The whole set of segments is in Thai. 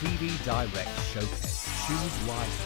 TV Direct Showcase. Choose life.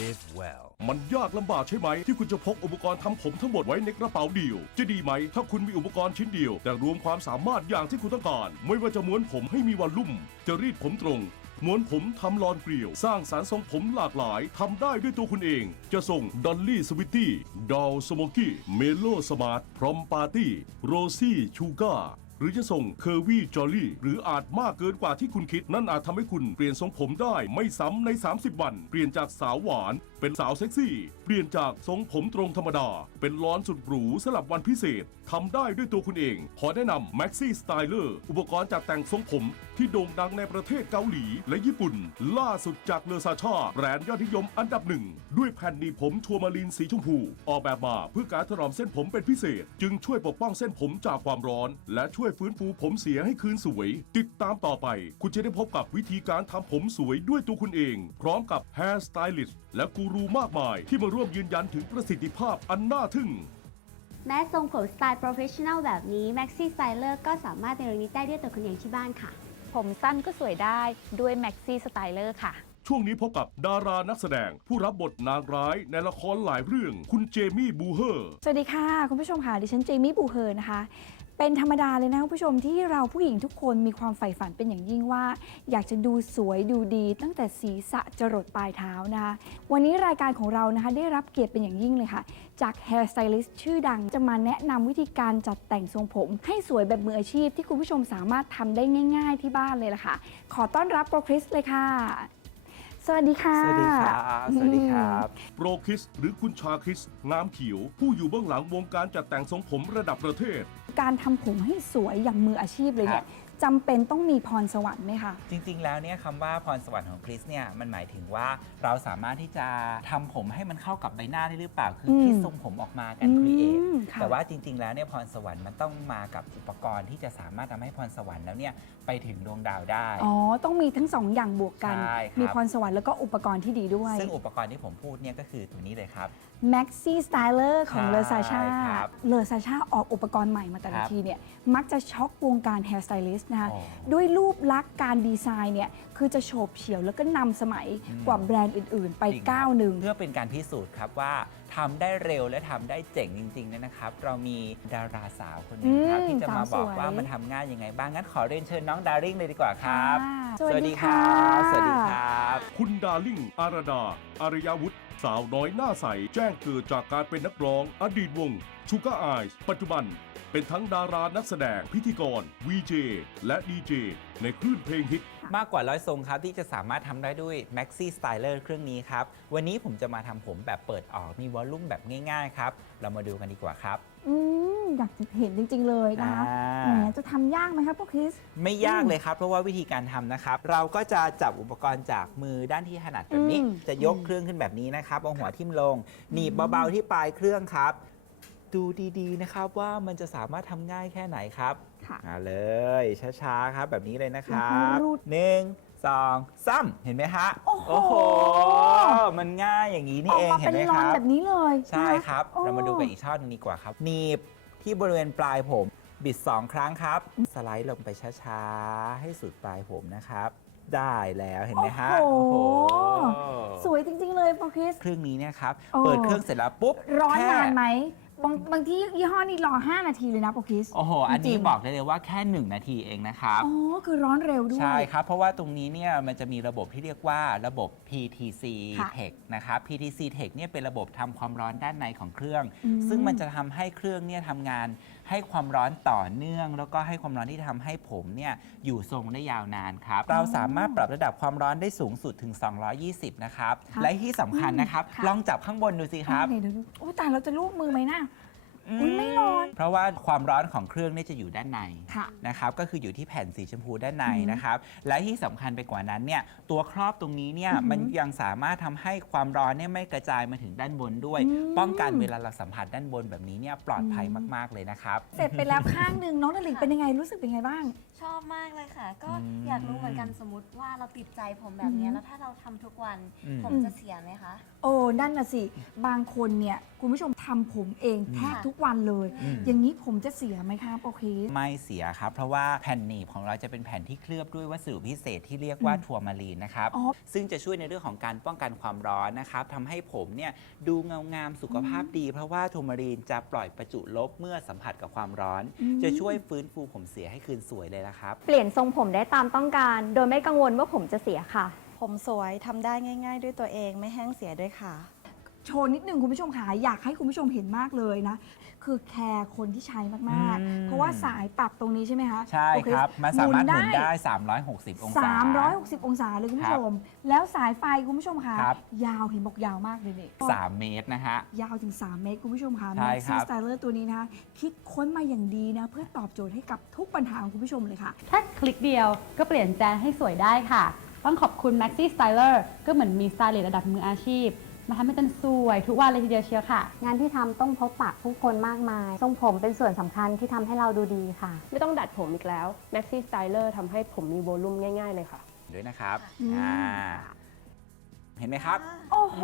Live well. มันยากลำบากใช่ไหม ที่คุณจะพกอุปกรณ์ทำผมทั้งหมดไว้ในกระเป๋าเดียว จะดีไหม ถ้าคุณมีอุปกรณ์ชิ้นเดียว แต่รวมความสามารถอย่างที่คุณต้องการ ไม่ว่าจะม้วนผมให้มีวอลลุ่ม จะรีดผมตรงม้วนผมทำลอนเกลียว สร้างสารทรงผมหลากหลายทำได้ด้วยตัวคุณเอง จะส่งดอลลี่สวิตตี้ดอลสโมกี้เมโลสมาร์ทพรอมปาร์ตี้โรซี่ชูการ์ หรือจะส่งเคอร์วี่จอลลี่หรืออาจมากเกินกว่าที่คุณคิด นั่นอาจทำให้คุณเปลี่ยนทรงผมได้ไม่ซ้ำใน 30 วัน เปลี่ยนจากสาวหวานเป็นสาวเซ็กซี่ เปลี่ยนจากทรงผมตรงธรรมดา เป็นล้อนสุดหรูสลับวันพิเศษทำได้ด้วยตัวคุณเอง ขอแนะนำ Maxi Styler อุปกรณ์จัดแต่งทรงผมที่โด่งดังในประเทศเกาหลีและญี่ปุ่น ล่าสุดจากเลอซาชาแบรนด์ยอดนิยมอันดับหนึ่ง ด้วยแผ่นหนีผมทัวมาลินสีชมพู ออกแบบมาเพื่อการถนอมเส้นผมเป็นพิเศษ จึงช่วยปกป้องเส้นผมจากความร้อน และช่วยฟื้นฟูผมเสียให้คืนสวย ติดตามต่อไป คุณจะได้พบกับวิธีการทำผมสวยด้วยตัวคุณเอง พร้อมกับ Hair Stylist และกูรูมากมาย ที่มาร่วมยืนยันถึงประสิทธิภาพอันน่าทึ่ง แม้ทรงผมสไตล์โปรเฟชชั่น a ลแบบนี้ Maxi Styler ก็สามารถเนรมิตได้ด้วยตัวคุณเองที่บ้านค่ะ ผมสั้นก็สวยได้ด้วย Maxi Styler ค่ะ ช่วงนี้พบกับดารานักแสดง ผู้รับบทนางร้ายในละครหลายเรื่อง คุณเจมี่บูเฮอร์ สวัสดีค่ะ คุณผู้ชมค่ะ ดิฉันเจมี่บูเฮอร์นะคะ เป็นธรรมดาเลยนะคุณผู้ชมที่เราผู้หญิงทุกคนมีความใฝ่ฝันเป็นอย่างยิ่งว่า อยากจะดูสวยดูดี ตั้งแต่ศีรษะจรดปลายเท้านะคะวันนี้รายการของเรานะคะได้รับเกียรติเป็นอย่างยิ่งเลยค่ะ จาก Hair Stylist ชื่อดังจะมาแนะนำวิธีการจัดแต่งทรงผม ให้สวยแบบมืออาชีพที่คุณผู้ชมสามารถทำได้ง่าย ๆ ที่บ้านเลยล่ะค่ะ ขอต้อนรับโปรคริสเลยค่ะ สวัสดีค่ะ สวัสดีครับ สวัสดีครับ โปรคิส หรือคุณชาคริส งามเขียว ผู้อยู่เบื้องหลังวงการจัดแต่งทรงผมระดับประเทศ การทำผมให้สวยอย่างมืออาชีพเลยเนี่ย จำเป็นต้องมีพรสวรรค์ไหมคะ จริงๆ แล้วเนี่ยคำว่าพรสวรรค์ของคริสเนี่ยมันหมายถึงว่าเราสามารถที่จะทำผมให้มันเข้ากับใบหน้าได้หรือเปล่า คืออมคิดทรงผมออกมากันครีเอทอืมค่ะ แต่ว่าจริง ๆ แล้วเนี่ยพรสวรรค์มันต้องมากับอุปกรณ์ที่จะสามารถทำให้พรสวรรค์แล้วเนี่ยไปถึงดวงดาวได้ อ๋อ ต้องมีทั้งสองอย่างบวกกัน ใช่ครับ มีพรสวรรค์แล้วก็อุปกรณ์ที่ดีด้วย ซึ่งอุปกรณ์ที่ผมพูดเนี่ยก็คือตัวนี้เลยครับ Maxi Styler ของใช่เลอซาชาครับเลอซาชาออกอุปกรณ์ใหม่มาแต่ละครับ ทีเนี่ย มักจะช็อกวงการ Hair Stylist นะคะอ๋อด้วยรูปลักษณ์การดีไซน์เนี่ยคือจะโฉบเฉี่ยวแล้วก็นำสมัยอืมกว่าแบรนด์อื่น ๆ ไปจริงครับก้าวหนึ่ง เพื่อเป็นการพิสูจน์ครับว่าทำได้เร็วและทำได้เจ๋งจริงๆเนยนะครับ เรามีดาราสาวคนหนึงครับอืมที่จะมาบอกสาวสวยว่ามันทำง่ายยังไงบ้างงั้นขอเรียนเชิญน้องดาริ่งเลยดีกว่าครับ ค่ะ สวัสดีครับ สวัสดีครับ คุณดาริ่ง อารดา อารยาวุธ สาวน้อยหน้าใส แจ้งเกิดจากการเป็นนักร้อง อดีตวงชูก a อ Eyes ปัจจุบัน เป็นทั้งดารานักแสดงพิธีกร VJ และ DJ ในคลื่นเพลงฮิต มากกว่าร้อยทรงครับที่จะสามารถทำได้ด้วย Maxi Styler เครื่องนี้ครับ วันนี้ผมจะมาทำผมแบบเปิดออกมีวอลลุ่มแบบง่ายๆครับ เรามาดูกันดีกว่าครับ อืม อยากจะเห็นจริง ๆ เลยนะคะอ่าแหมจะทำยากไหมครับพวกคริส ไม่ยากเลยครับ เพราะว่าวิธีการทำนะครับ เราก็จะจับอุปกรณ์จากมือด้านที่ถนัดแบบนี้ อืม จะยกเครื่องขึ้นแบบนี้นะครับเอาหัวทิ่มลง หนีบเบาๆที่ปลายเครื่องครับ ดูดีๆนะครับว่ามันจะสามารถทำง่ายแค่ไหนครับค่ะ มาเลยช้าๆครับแบบนี้เลยนะครัแล้วบก็รูดหนึ่งสองสามเห็นไหมฮะโอ้โห มันง่ายอย่างนี้นี่ออกเองมาเห็เป็นนไหมรคอนรับ แบบนี้เลยใช่นะครับ โอ้ เรามาดูกันอีกช่อหนึงดีกว่าครับหนีบ ที่บริเวณปลายผม บิด 2 ครั้งครับ สไลด์ลงไปช้าๆ ให้สุดปลายผมนะครับ ได้แล้วเห็นไหมฮะโอ้โหโอ้โหสวยจริง ๆ เลยโปรคริส เครื่องนี้เนี่ยครับโอ้เปิดเครื่องเสร็จแล้วปุ๊บร้อนแค่นานไหม บางบางที่ยี่ห้อนี่รอ 5 นาทีเลยนะโปรคริส โอ้โห อันจรินี้งบอกได้เลยว่าแค่ 1 นาทีเองนะครับ อ๋อ คือร้อนเร็วด้วย ใช่ครับ เพราะว่าตรงนี้เนี่ยมันจะมีระบบที่เรียกว่าระบบ PTC ค่ะ Tech นะครับ PTC Tech เนี่ยเป็นระบบทำความร้อนด้านในของเครื่องอืมซึ่งมันจะทำให้เครื่องเนี่ยทำงาน ให้ความร้อนต่อเนื่อง แล้วก็ให้ความร้อนที่ทำให้ผมเนี่ยอยู่ทรงได้ยาวนานครับ เราสามารถปรับระดับความร้อนได้สูงสุดถึง 220 นะครับ ค่ะและที่สำคัญนะครับ ค่ะ ลองจับข้างบนดูสิครับเดี๋ยวดูโอ้แต่เราจะลูบมือไหมนะ อุ๊ยไม่ร้อน เพราะว่าความร้อนของเครื่องเนี่ยจะอยู่ด้านในค่ะ นะครับก็คืออยู่ที่แผ่นสีชมพูด้านในอือฮึนะครับและที่สำคัญไปกว่านั้นเนี่ยตัวครอบตรงนี้เนี่ยอือฮึมันยังสามารถทำให้ความร้อนเนี่ยไม่กระจายมาถึงด้านบนด้วย อืม ป้องกันเวลาเราสัมผัสด้านบนแบบนี้เนี่ยปลอดภัยมาก ๆเลยนะครับ เสร็จไปแล้วข้างหนึ่งน้องนาลิกเป็นยังไงรู้สึกเป็นไงบ้าง ชอบมากเลยค่ะ ก็อืมอยากรู้เหมือนกันสมมติว่าเราติดใจผมแบบเนี้ยอืม แล้วถ้าเราทำทุกวัน อืม ผมจะเสียไหมคะ โอ้นั่นน่ะสิ บางคนเนี่ยคุณผู้ชมทำผมเองแทบทุกวันเลย อืม อย่างนี้ผมจะเสียไหมคะโอเค ไม่เสียครับ เพราะว่าแผ่นหนีบของเราจะเป็นแผ่นที่เคลือบด้วยวัสดุพิเศษที่เรียกว่าอืมทัวร์มาลีนนะครับ อ๋อ ซึ่งจะช่วยในเรื่องของการป้องกันความร้อนนะครับทำให้ผมเนี่ยดูเงางามสุขภาพดี เพราะว่าทัวร์มาลีนจะปล่อยประจุลบเมื่อสัมผัสกับความร้อนอืมจะช่วยฟื้นฟูผมเสียให้คืนสวยเลยละครับ เปลี่ยนทรงผมได้ตามต้องการ โดยไม่กังวลว่าผมจะเสียค่ะ ผมสวยทำได้ง่าย ๆ ด้วยตัวเองไม่แห้งเสียด้วยค่ะ โชว์นิดนึงคุณผู้ชมค่ะอยากให้คุณผู้ชมเห็นมากเลยนะ คือแคร์คนที่ใช้มากอืม ๆ เพราะว่าสายปรับตรงนี้ใช่ไหมคะใช่โอเครับ มันสามารถหมุนได้ 360 องศา 360 องศาเลยคุณผู้ชม แล้วสายไฟคุณผู้ชมค่ะครับ ยาวเห็นบอกยาวมากเลยนี่3 เมตรนะฮะ ยาวถึง 3 เมตรคุณผู้ชมค่ะ ใช่ครั Maxi บ Styler ตัวนี้นะคะคิดค้นมาอย่างดีนะ เพื่อตอบโจทย์ให้กับทุกปัญหาของคุณผู้ชมเลยค่ะ แค่คลิกเดียวก็เปลี่ยนแจนให้สวยได้ค่ะ ต้องขอบคุณ Maxi Styler ก็เหมือนมีสไตลิสต์ระดับมืออาชีพ มาทำให้ตันสวยทุกวันเลยทีเดียวเชียวค่ะ งานที่ทำต้องพบปะผู้คนมากมาย ทรงผมเป็นส่วนสำคัญที่ทำให้เราดูดีค่ะ ไม่ต้องดัดผมอีกแล้ว Maxi Styler ทำให้ผมมีโวลุ่มง่าย ๆ เลยค่ะ ด้วยนะครับอ่าเห็นไหมครับ โอ้โห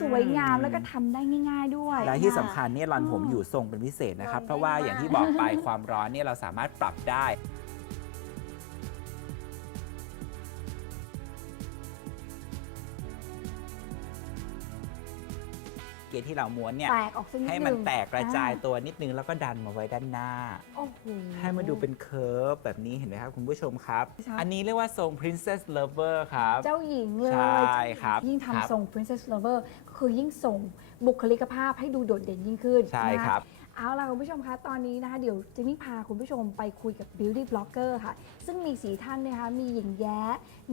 สวยงามแล้วก็ทำได้ง่าย ๆด้วย และที่สำคัญเนี่ยรอนผมอยู่ทรงเป็นพิเศษนะครับ เพราะว่าอย่างที่บอกไปความร้อนเนี่ยเราสามารถปรับได้ เกณฑ์ที่เราม้วนเนี่ยแตกออกสักนิดนึงให้มันแตกกระจายอ่ตัวนิดนึงแล้วก็ดันมาไว้ด้านหน้า โอ้โห ให้มันดูเป็นเคิร์ฟแบบนี้เห็นไหมครับคุณผู้ชมครับ ครับ อันนี้เรียกว่าทรง princess lover ครับ เจ้าหญิงเลยใช่ครับยิ่งครับ ทำทรง princess lover ก็คือยิ่งส่งบุคลิกภาพให้ดูโดดเด่นยิ่งขึ้นใช่นะะ ครับ เอาล่ะคุณผู้ชมคะตอนนี้นะคะ เดี๋ยวเจนี่พาคุณผู้ชมไปคุยกับ beauty blogger ค่ะ ซึ่งมีสีท่านนะคะมีหญิงแย้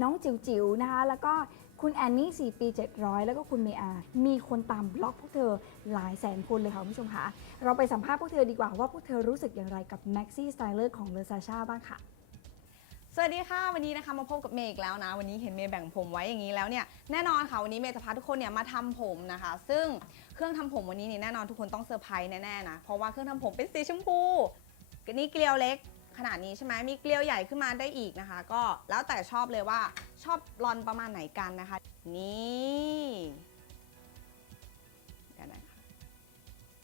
น้องจิ๋วจิ๋วๆนะคะ แล้วก็ คุณแอนนี่ 4 ปี 700 แล้วก็คุณเมอา มีคนตามบล็อกพวกเธอหลายแสนคนเลยค่ะคุณผู้ชมคะเราไปสัมภาษณ์พวกเธอดีกว่าว่าพวกเธอรู้สึกอย่างไรกับ Maxi Styler ของเลอซาชาบ้างค่ะ สวัสดีค่ะ วันนี้นะคะมาพบกับเมย์อีกแล้วนะ วันนี้เห็นเมย์แบ่งผมไว้อย่างนี้แล้วเนี่ยแน่นอนค่ะวันนี้เมย์จะพาทุกคนเนี่ยมาทำผมนะคะ ซึ่งเครื่องทำผมวันนี้เนี่ยแน่นอนทุกคนต้องเซอร์ไพรส์แน่ๆนะเพราะว่าเครื่องทำผมเป็นสีชมพูนี่เกลียวเล็ก ขนาดนี้ใช่ไหมมีเกลียวใหญ่ขึ้นมาได้อีกนะคะ ก็แล้วแต่ชอบเลยว่าชอบรอนประมาณไหนกันนะคะ นี่เดี๋ยวนะคะ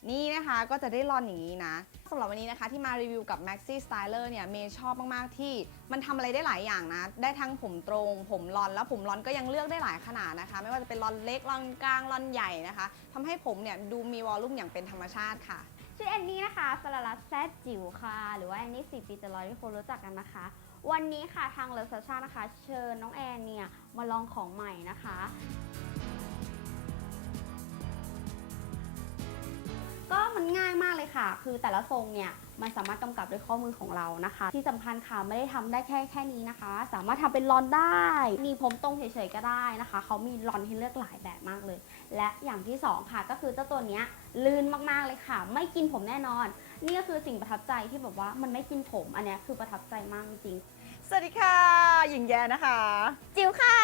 นี่นะคะก็จะได้รอนอย่างนี้นะสำหรับวันนี้นะคะที่มารีวิวกับ Maxi Styler เนี่ยเมย์ชอบมาก ๆ ที่มันทำอะไรได้หลายอย่างนะ ได้ทั้งผมตรง ผมรอนแล้วผมรอนก็ยังเลือกได้หลายขนาดนะคะ ไม่ว่าจะเป็นรอนเล็กรอนกลางรอนใหญ่นะคะทำให้ผมเนี่ยดูมีวอลลุ่มอย่างเป็นธรรมชาติค่ะ ชื่อแอนนี่นะคะสลารัตแซดจิ๋วค่ะ หรือว่าแอนนี่4ปีจะร้อยที่คนรู้จักกันนะคะ วันนี้ค่ะทางเลอซาชานะคะ เชิญน้องแอนเนี่ยมาลองของใหม่นะคะ ก็มันง่ายมากเลยค่ะ คือแต่ละทรงเนี่ยมันสามารถกำกับด้วยข้อมือของเรานะคะ ที่สำคัญค่ะไม่ได้ทำได้แค่แค่นี้นะคะ สามารถทำเป็นรอนได้ มีผมตรงเฉยๆก็ได้นะคะเขามีรอนให้เลือกหลายแบบมากเลย และอย่างที่สองค่ะก็คือเจ้าตัวเนี้ยลื่นมากๆเลยค่ะ ไม่กินผมแน่นอน นี่ก็คือสิ่งประทับใจที่แบบว่ามันไม่กินผมอันเนี้ยคือประทับใจมากจริงสวัสดีค่ะหญิงแย้นะคะ จิ๋วค่ะ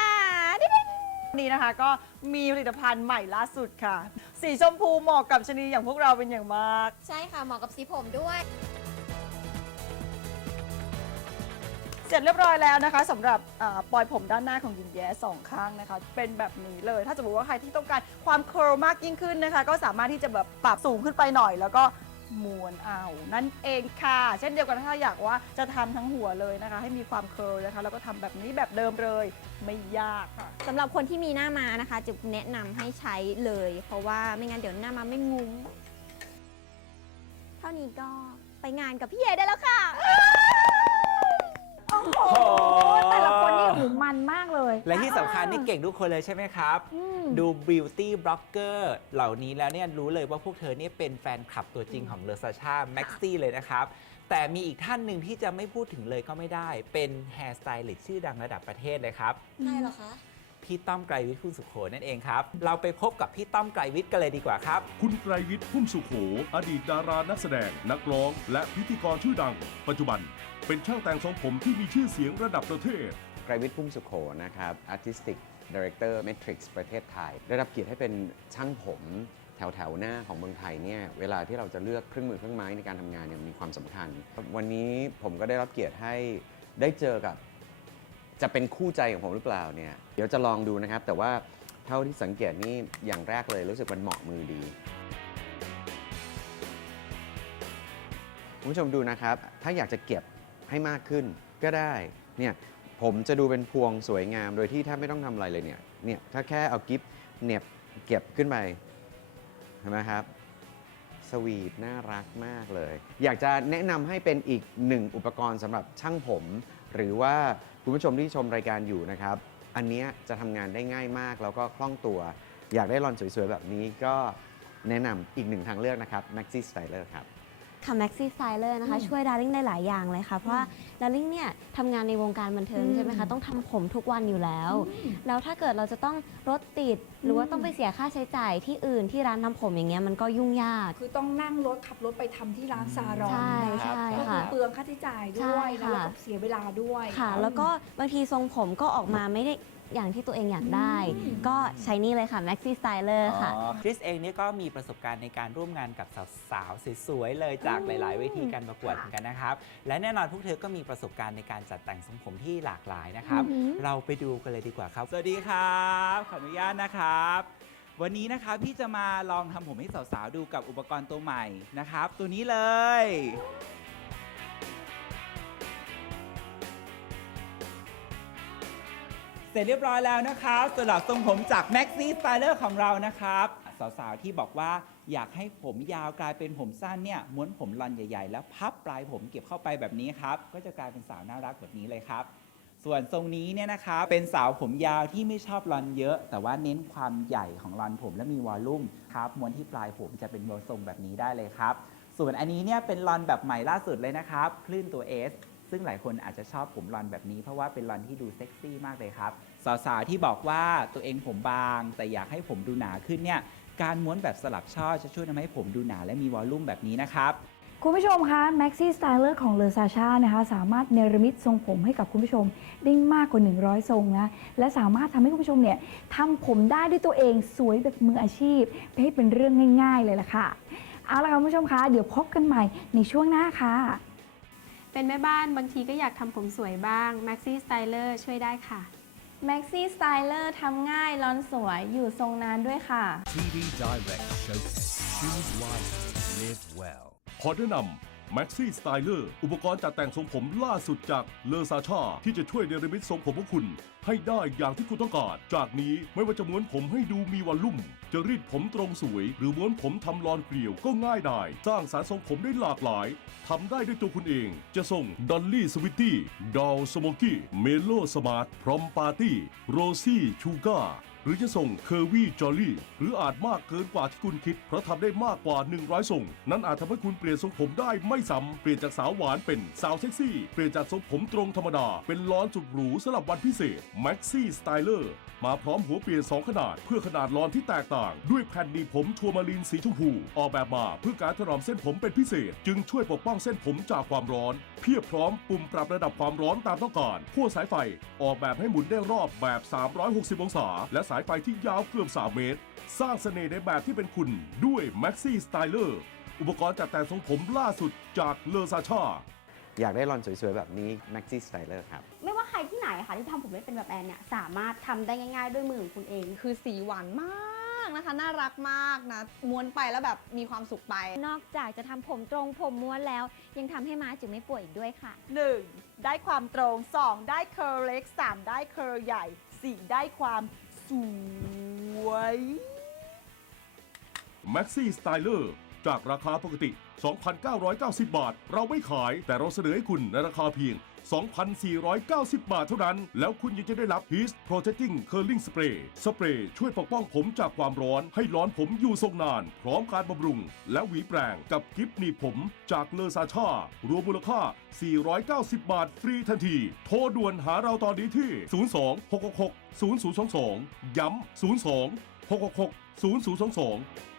วันนี้นะคะก็มีผลิตภัณฑ์ใหม่ล่าสุดค่ะ สีชมพูเหมาะกับชนีอย่างพวกเราเป็นอย่างมาก ใช่ค่ะเหมาะกับสีผมด้วย เสร็จเรียบร้อยแล้วนะคะสำหรับอาปลอยผมด้านหน้าของหญิงแย้สองข้างนะคะ เป็นแบบนี้เลย ถ้าสมมติว่าใครที่ต้องการความเคอร์ลมากยิ่งขึ้นนะคะ ก็สามารถที่จะแบบปรับสูงขึ้นไปหน่อย แล้วก็ม้วนเอา นั่นเองค่ะ เช่นเดียวกันถ้าอยากว่าจะทำทั้งหัวเลยนะคะ ให้มีความเคอร์ลนะคะ แล้วก็ทำแบบนี้แบบเดิมเลย ไม่ยากค่ะ สำหรับคนที่มีหน้ามานะคะจะแนะนำให้ใช้เลย เพราะว่าไม่งั้นเดี๋ยวหน้ามาไม่งุ้ม เท่านี้ก็ไปงานกับพี่เอได้แล้วค่ะ โอ้โหแต่ละคนนี่หูมันมากเลยและที่สำคัญนี่เก่งทุกคนเลยใช่ไหมครับ อืม ดู beauty blogger เหล่านี้แล้วเนี่ยรู้เลยว่าพวกเธอเนี่ยเป็นแฟนคลับตัวจริงของเลอซาชาแม็กซี่เลยนะครับ แต่มีอีกท่านหนึ่งที่จะไม่พูดถึงเลยก็ไม่ได้ เป็นแฮร์สไตลิสต์ชื่อดังระดับประเทศเลยครับ ใช่เหรอคะ พี่ต้อมไกรวิทย์คุณสุขโขนั่นเองครับ เราไปพบกับพี่ต้อมไกรวิทย์กันเลยดีกว่าครับ คุณไกรวิทย์พุ่มสุขโข อดีตดารานักแสดง นักร้อง และพิธีกรชื่อดัง ปัจจุบัน เป็นช่างแต่งทรงผมที่มีชื่อเสียงระดับประเทศ ไกรวิทย์พุ่มสุขโขนะครับ Artistic Director Matrix ประเทศไทย ได้รับเกียรติให้เป็นช่างผมแถวแถวๆหน้าของเมืองไทยเนี่ยเวลาที่เราจะเลือกเครื่องมือเครื่องไม้ในการทำงานเนี่ยมีความสำคัญ วันนี้ผมก็ได้รับเกียรติให้ได้เจอกับ จะเป็นคู่ใจของผมหรือเปล่าเนี่ย เดี๋ยวจะลองดูนะครับ แต่ว่าเท่าที่สังเกตนี่อย่างแรกเลยรู้สึกมันเหมาะมือดีคุณผู้ชมดูนะครับ ถ้าอยากจะเก็บให้มากขึ้นก็ได้ เนี่ยผมจะดูเป็นพวงสวยงาม โดยที่ถ้าไม่ต้องทำอะไรเลยเนี่ย เนี่ยถ้าแค่เอากิฟเหน็บเก็บขึ้นไปเห็นไหมครับ สวีทน่ารักมากเลย อยากจะแนะนำให้เป็นอีกหนึ่งอุปกรณ์สำหรับช่างผม หรือว่าคุณผู้ชมที่ชมรายการอยู่นะครับ อันเนี้ยจะทำงานได้ง่ายมาก แล้วก็คล่องตัว อยากได้รอนสวยๆ แบบนี้ก็แนะนำอีกหนึ่งทางเลือกนะครับ Maxi Styler ครับ ค่ะ Maxi Styler นะคะ ช่วยดาริ่งได้หลายอย่างเลยค่ะ เพราะว่าดาริ่งเนี่ยทำงานในวงการบันเทิงอืมใช่ไหมคะ ต้องทำผมทุกวันอยู่แล้ว แล้วถ้าเกิดเราจะต้องรถติด หรือว่าต้องไปเสียค่าใช้จ่ายที่อื่นที่ร้านทำผมอย่างเงี้ยมันก็ยุ่งยาก คือต้องนั่งรถขับรถไปทำที่ร้านซาลอนใช่นะใช่ก็คืค่ะ อเปลืองค่าใช้จ่ายด้วยใช่นะค่ะ แล้วก็เสียเวลาด้วย ค่ะ แล้วก็บางทีทรงผมก็ออกมาไม่ได้ อย่างที่ตัวเองอยากได้ ก็ใช้นี่เลยค่ะ Maxi Styler ค่ะคริสเองเนี่ยก็มีประสบการณ์ในการร่วมงานกับสาวๆสวยๆเลยจากหลาย ๆ เวทีการประกวดเหมือนกันนะครับ และแน่นอนพวกเธอก็มีประสบการณ์ในการจัดแต่งทรงผมที่หลากหลายนะครับอือหือเราไปดูกันเลยดีกว่าครับ สวัสดีครับ ขออนุญาตนะครับ วันนี้นะครับพี่จะมาลองทำผมให้สาวๆดูกับอุปกรณ์ตัวใหม่นะครับ ตัวนี้เลย เสร็จเรียบร้อยแล้วนะครับสำหรับทรงผมจาก Maxi Styler ของเรานะครับ สาวๆ ที่บอกว่าอยากให้ผมยาวกลายเป็นผมสั้นเนี่ยม้วนผมลอนใหญ่ๆ แล้วพับปลายผมเก็บเข้าไปแบบนี้ครับ ก็จะกลายเป็นสาวน่ารักแบบนี้เลยครับ ส่วนทรงนี้เนี่ยนะครับเป็นสาวผมยาวที่ไม่ชอบลอนเยอะ แต่ว่าเน้นความใหญ่ของลอนผมและมีวอลลุ่มครับม้วนที่ปลายผมจะเป็นทรงแบบนี้ได้เลยครับ ส่วนอันนี้เนี่ยเป็นลอนแบบใหม่ล่าสุดเลยนะครับคลื่นตัว S ซึ่งหลายคนอาจจะชอบผมลอนแบบนี้เพราะว่าเป็นลอนที่ดูเซ็กซี่มากเลยครับ สาวๆที่บอกว่าตัวเองผมบาง แต่อยากให้ผมดูหนาขึ้นเนี่ย การม้วนแบบสลับช่อจะช่วยทำให้ผมดูหนาและมีวอลลุ่มแบบนี้นะครับ คุณผู้ชมคะ Maxi Styler ของเลอซาชานะคะสามารถเนรมิตทรงผมให้กับคุณผู้ชมได้มากกว่า 100 ทรงนะ และสามารถทำให้คุณผู้ชมเนี่ยทำผมได้ด้วยตัวเองสวยแบบมืออาชีพให้เป็นเรื่องง่าย ๆ เลยล่ะค่ะ เอาละค่ะคุณผู้ชมคะ เดี๋ยวพบกันใหม่ในช่วงหน้าค่ะ เป็นแม่บ้านบางทีก็อยากทำผมสวยบ้าง Maxi Styler ช่วยได้ค่ะ Maxi Styler ทำง่ายร้อนสวยอยู่ทรงนานด้วยค่ะ TV Direct Showcase. Choose wisely. Live well. ขอแนะนำ Maxi Styler อุปกรณ์จัดแต่งทรงผมล่าสุดจากเลอซาชาที่จะช่วยเนรมิตทรงผมของคุณ ให้ได้อย่างที่คุณต้องการ จากนี้ไม่ว่าจะม้วนผมให้ดูมีวอลลุ่ม จะรีดผมตรงสวย หรือม้วนผมทำลอนเกลียวก็ง่ายได้ สร้างสารรค์ทรงผมได้หลากหลายทำได้ด้วยตัวคุณเอง จะส่งดอลลี่สวิตตี้ดอลสโมกี้เมโลสมาร์ทพรอมปาร์ตี้โรซี่ชูกาห รือจะส่งเคอร์วี่จอลลี่หรืออาจมากเกินกว่าที่คุณคิด เพราะทำได้มากกว่า 100 ส่ง นั้นอาจทำให้คุณเปลี่ยนทรงผมได้ไม่ซ้ำเปลี่ยนจากสาวหวานเป็นสาวเซ็กซี่ เปลี่ยนจากทรงผมตรงธรรมดา เป็นล้อนสุดหรูสำหรับวันพิเศษแม็กซี่สไตเลอร์ มาพร้อมหัวเปลี่ยน2ขนาด เพื่อขนาดลอนที่แตกต่าง ด้วยแผ่นหนีบผมทัวร์มาลินสีชมพู ออกแบบมาเพื่อการถนอมเส้นผมเป็นพิเศษ จึงช่วยปกป้องเส้นผมจากความร้อน เพียบพร้อมปุ่มปรับระดับความร้อนตามต้องการขั้วสายไฟ ออกแบบให้หมุนได้รอบแบบ 360 องศา และสายไฟที่ยาวเกือบ 3 เมตร สร้างเสน่ห์ในแบบที่เป็นคุณด้วย Maxi Styler อุปกรณ์จัดแต่งทรงผมล่าสุดจากเลอซาชาอยากได้รอนสวยๆ แบบนี้ Maxi Styler ครับ ไรที่ไหนค่ะที่ทำผมไม่เป็นแบบแอนเนี่ยสามารถทำได้ง่าย ๆ ด้วยมือของคุณเอง คือสีหวานมากนะคะ น่ารักมากนะม้วนไปแล้วแบบมีความสุขไป นอกจากจะทำผมตรงผมม้วนแล้ว ยังทำให้ม้าจิ๋วไม่ป่วยอีกด้วยค่ะ 1. ได้ความตรง 2. ได้เคอร์เล็ก 3. ได้เคอร์ใหญ่ 4. ได้ความสวย Maxi Styler จากราคาปกติ 2,990 บาท เราไม่ขายแต่เราเสนอให้คุณในราคาเพียง 2,490 บาทเท่านั้น แล้วคุณยังจะได้รับ Heat Protecting Curling Spray สเปรย์ช่วยปกป้องผมจากความร้อน ให้ร้อนผมอยู่ทรงนาน พร้อมการบำรุง และหวีแปรงกับกิฟต์หนีบผมจากเลอซาชารวมมูลค่า 490 บาทฟรีทันที โทรด่วนหาเราตอนนี้ที่ 02 666 0022 ย้ำ 02 666 0022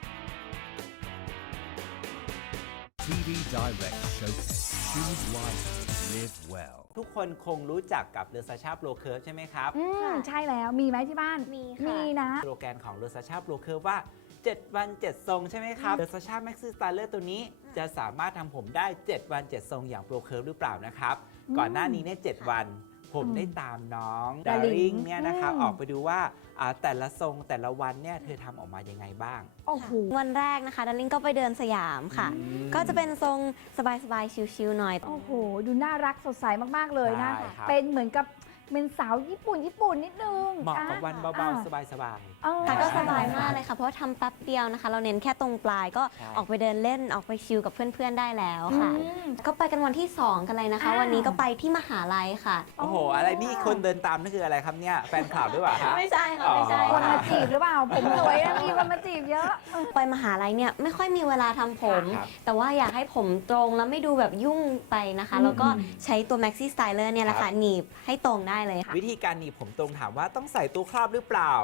TV Direct Showcase. Choose wisely. Live well. ทุกคนคงรู้จักกับเ e อ s a ช a Pro Curve ใช่ไหมครับอืมใช่แล้วมีไหมที่บ้านมีมีนะ สโลแกนของ l e อ s a ช a Pro Curve ว่า 7 วัน 7 ทรงใช่ไหมครับ l e อ s a ช a Maxi Styler ตัวนี้จะสามารถทำผมได้ 7 วัน 7 ทรงอย่าง Pro Curve หรือเปล่านะครับ ก่อนหน้านี้เนี่ย7วัน ผมได้ตามน้องดา Darling ริงเนี่ยนะครับอืมออกไปดูว่าอ่าแต่ละทรงแต่ละวันเนี่ยเธอทำออกมายังไงบ้าง โอ้โหวันแรกนะคะดัลลิงก็ไปเดินสยามค่ะอืมก็จะเป็นทรงสบายๆชิลๆหน่อย โอ้โห ดูน่ารักสดใสมาก ๆ เลยนะ ใช่ครับ เป็นเหมือนกับ เป็นสาวญี่ปุ่นญี่ปุ่นนิดนึงเหมาะกับอ่วันเบาอ่ๆสบายเออ ค่ะก็สบายมากเลยค่ะ เพราะว่าทำแป๊บเดียวนะคะ เราเน้นแค่ตรงปลายก็ใช่ ออกไปเดินเล่นออกไปชิลกับเพื่อนๆได้แล้วค่ะ อืมก็ไปกันวันที่ 2 กันเลยนะคะอ่าวันนี้ก็ไปที่มหาลัยค่ะๆโอ้โห อะไรนี่คนเดินตามนั่นคืออะไรครับเนี่ย แฟนคลับหรือเปล่าฮะ ไม่ใช่ค่ะ ไม่ใช่ อ๋อ คนค่ะมาจีบหรือเปล่า ผมสวยนะมีคนมาจีบเยอะ ไปมหาลัยเนี่ยไม่ค่อยมีเวลาทำผม ครับ แต่ว่าอยากให้ผมตรงแล้วไม่ดูแบบยุ่งไปนะคะ แล้วก็ใช้ตัว Maxi Styler เนี่ยแหละครัค่ะบหนีบให้ตรงได้เลยค่ะ วิธีการหนีบผมตรงถามว่าต้องใส่ตัวครอบหรือเปล่า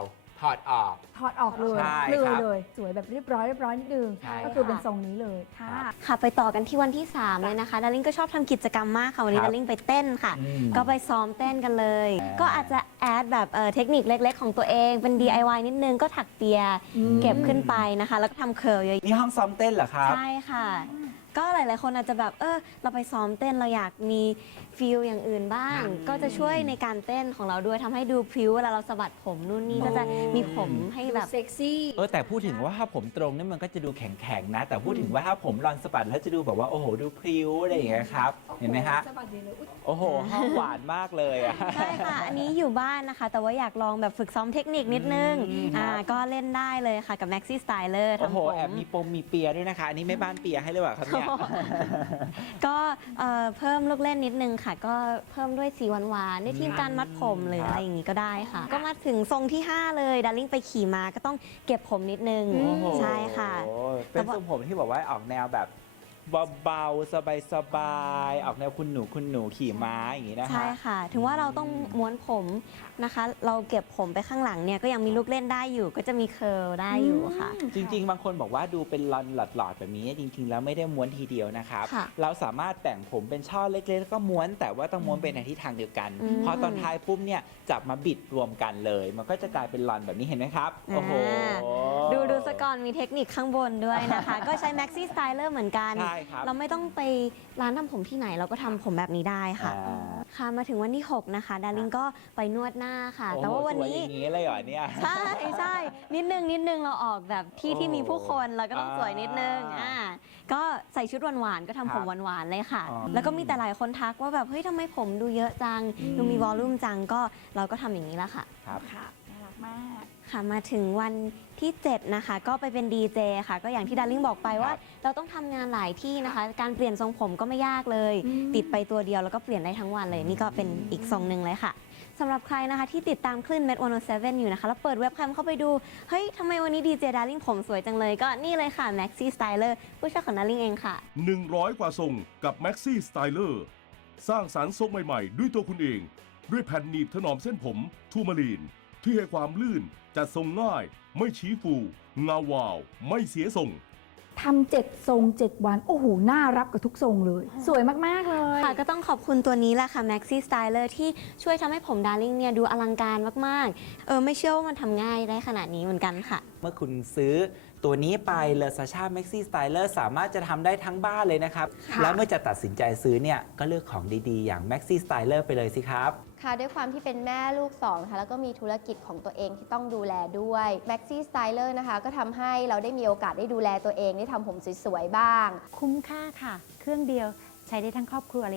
ถอดออก ถอดออกเลยใช่เลยครับเลย สวยแบบเรียบร้อยเรียบร้อยนิดนึง ใช่ ก็คือเป็นทรงนี้เลย ค่ะ ค่ะไปต่อกันที่วันที่ 3 เลยนะคะดาริงก็ชอบทำกิจกรรมมากค่ะ วันนี้ครับดาริงไปเต้นค่ะ อืมก็ไปซ้อมเต้นกันเลย อ่า ก็อาจจะแอดแบบเอ่อเทคนิคเล็ก ๆ ของตัวเองเป็น DIY นิดนึงก็ถักเปียร์อืม เก็บขึ้นไปนะคะ แล้วก็ทำเคิร์ลเยอะนี่ห้องซ้อมเต้นเหรอครับใช่ค่ะ ก็หลาย ๆ คนอาจจะแบบเออเราไปซ้อมเต้นเราอยากมี ฟีลอย่างอื่นบ้าง ก็จะช่วยในการเต้นของเราด้วยทำให้ดูพริ้วเวลาเราสะบัดผมนู่นนี่ก็จะมีผมให้แบบ เซ็กซี่ เออแต่พูดถึงว่าถ้าผมตรงนี่มันก็จะดูแข็งๆนะ แต่พูดถึงว่าถ้าผมรอนสะบัดแล้วจะดูแบบว่าโอ้โหดูพริ้วอะไรอย่างเงี้ยครับเห็นไหมฮะสวัสดีเลยอุ๊ยโอ้โหห้องหวานมากเลยอะ ใช่ค่ะ อันนี้อยู่บ้านนะคะ แต่ว่าอยากลองแบบฝึกซ้อมเทคนิคนิดนึงอืมอ่า ก็เล่นได้เลยค่ะกับ Maxi Styler โอ้โหทำผมแอบมีปมมีเปียด้วยนะคะ อันนี้ไม่บ้านเปียให้เลยว่ะครับเนี่ย ก็เอ่อเพิ่มลูกเล่นนิดนึงค่ะ ก็เพิ่มด้วยสีหวานๆด้วยทีมการมัดผมหรืออะไรอย่างนี้ก็ได้ค่ะ ก็มาถึงทรงที่ 5 เลยดาริ่งไปขี่ม้าก็ต้องเก็บผมนิดนึงโอ้โหใช่ค่ะ เป็นทรงผมที่บอกว่าออกแนวแบบเบาๆสบายๆออกแนวคุณหนูคุณหนูขี่ม้าอย่างนี้นะใช่ฮะค่ะ ถึงว่าเราต้องม้วนผมนะคะ เราเก็บผมไปข้างหลังเนี่ยก็ยังมีลูกเล่นได้อยู่ ก็จะมีเคิร์ลได้อยู่ค่ะ จริง ๆ บางคนบอกว่าดูเป็นลอนหลอดๆแบบนี้ จริง ๆ แล้วไม่ได้ม้วนทีเดียวนะครับ ค่ะเราสามารถแต่งผมเป็นช่อเล็กๆแล้วก็ม้วน แต่ว่าต้องม้วนไปในทิศทางเดียวกัน อืม พอตอนท้ายปุ๊บเนี่ยจับมาบิดรวมกันเลย มันก็จะกลายเป็นลอนแบบนี้เห็นไหมครับโอ้โห ดูดูสกอนมีเทคนิคข้างบนด้วยนะคะ ก็ใช้ Maxi Styler เหมือนกัน ใช่ครับ เราไม่ต้องไป ร้านทำผมที่ไหนเราก็ทำผมแบบนี้ได้ค่ะ อ่าค่ะมาถึงวันที่ 6 นะคะ ดาริงก็ไปนวดหน้าค่ะโอ้โหแต่ว่าวันสยนี้อย่างนี้เลยเหรอเนี่ย ใช่ใช่นิดนึงนิดนึงเราออกแบบที่ที่มีผู้คนเราก็ต้องสวยนิดนึงอ่าอ่าก็ใส่ชุดหวานๆก็ทำผมครับหวานๆเลยค่ะ อ๋อแล้วก็มีแต่หลายคนทักว่าแบบเฮ้ยทำไมผมดูเยอะจัง ดูมีวอลลุ่มจังก็เราก็ทำอย่างนี้ละค่ะ ครับ ค่ะน่ารัก มาก ค่ะมาถึงวันที่ 7 นะคะ ก็ไปเป็นดีเจค่ะ ก็อย่างที่ดาริ่งบอกไปว่า เราต้องทำงานหลายที่นะคะ การเปลี่ยนทรงผมก็ไม่ยากเลย อืม ติดไปตัวเดียวแล้วก็เปลี่ยนได้ทั้งวันเลย นี่ก็เป็นอีกทรงหนึ่งเลยค่ะสำหรับใครนะคะที่ติดตามคลื่น Met 107 อยู่นะคะ แล้วเปิดเว็บแคมเข้าไปดู เฮ้ยทำไมวันนี้ดีเจดาริ่งผมสวยจังเลย ก็นี่เลยค่ะ Maxi Styler ผู้ช่วยของดาริ่งเองค่ะ 100 กว่าทรงกับ Maxi Styler สร้างสารรค์ทรงใหม่ ๆ ด้วยตัวคุณเอง ด้วยแผ่นหนีบถนอมเส้นผมทูมาลีน ที่ให้ความลื่นจัดทรงง่าย ไม่ชี้ฟู เงาวาว ไม่เสียทรง ทำเจ็ดทรงเจ็ดวันโอ้โหน่ารับกับทุกทรงเลย สวยมาก ๆ เลย ค่ะก็ต้องขอบคุณตัวนี้แหละค่ะ Maxi Styler ที่ช่วยทำให้ผมดาริ่งเนี่ยดูอลังการมาก ๆ เออไม่เชื่อว่ามันทำง่ายได้ขนาดนี้เหมือนกันค่ะ เมื่อคุณซื้อตัวนี้ไปเลอซาชา Maxi Styler สามารถจะทำได้ทั้งบ้านเลยนะครับ ค่ะ แล้วเมื่อจะตัดสินใจซื้อเนี่ย ก็เลือกของดีๆ อย่าง Maxi Styler ไปเลยสิครับ ค่ะด้วยความที่เป็นแม่ลูกสองนะคะแล้วก็มีธุรกิจของตัวเองที่ต้องดูแลด้วย Maxi Styler นะคะก็ทำให้เราได้มีโอกาสได้ดูแลตัวเอง ได้ทำผมสวยๆบ้าง คุ้มค่าค่ะ เครื่องเดียวใช้ได้ทั้งครอบครัวเลย